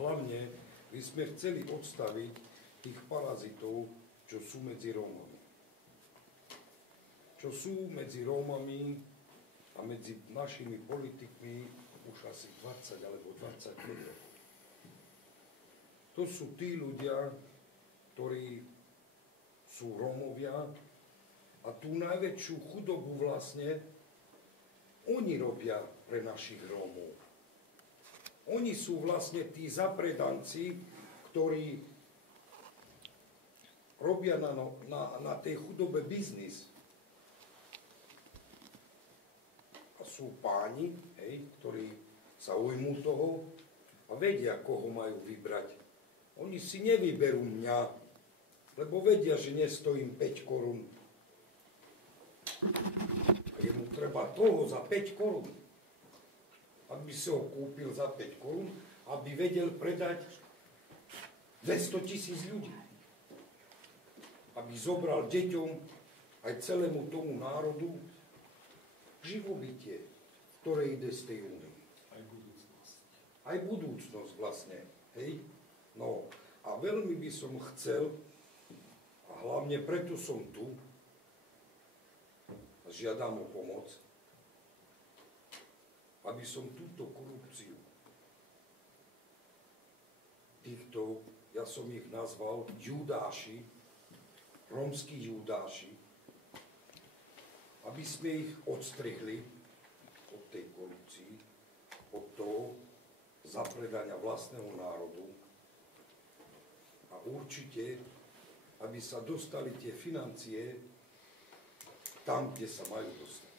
hlavne by sme chceli odstaviť tých parazitov, čo sú medzi Rómami. Čo sú medzi Rómami a medzi našimi politikmi už asi 20 alebo 25 rokov. To sú tí ľudia, ktorí sú Rómovia a tú najväčšiu chudobu vlastne oni robia pre našich Rómov. Oni sú vlastne tí zapredanci, ktorí robia na tej chudobe biznis. A sú páni, ktorí sa ujmú toho a vedia, koho majú vybrať. Oni si nevyberú mňa, lebo vedia, že nestojím 5 korún. A jemu treba toho za 5 korún. Aby si ho kúpil za 5 korún, aby vedel predať 200 000 ľudí. Aby zobral deťom aj celému tomu národu živobytie, ktoré ide z tej únie. Aj budúcnosť. Aj budúcnosť vlastne. Hej? No a veľmi by som chcel, a hlavne preto som tu, a žiadam o pomoc, aby som túto korupciu, týchto, ja som ich nazval Judáši, rómski Judáši, aby sme ich odstrihli od tej korupcii, od toho zapredania vlastného národu a určite, aby sa dostali tie financie tam, kde sa majú dostať.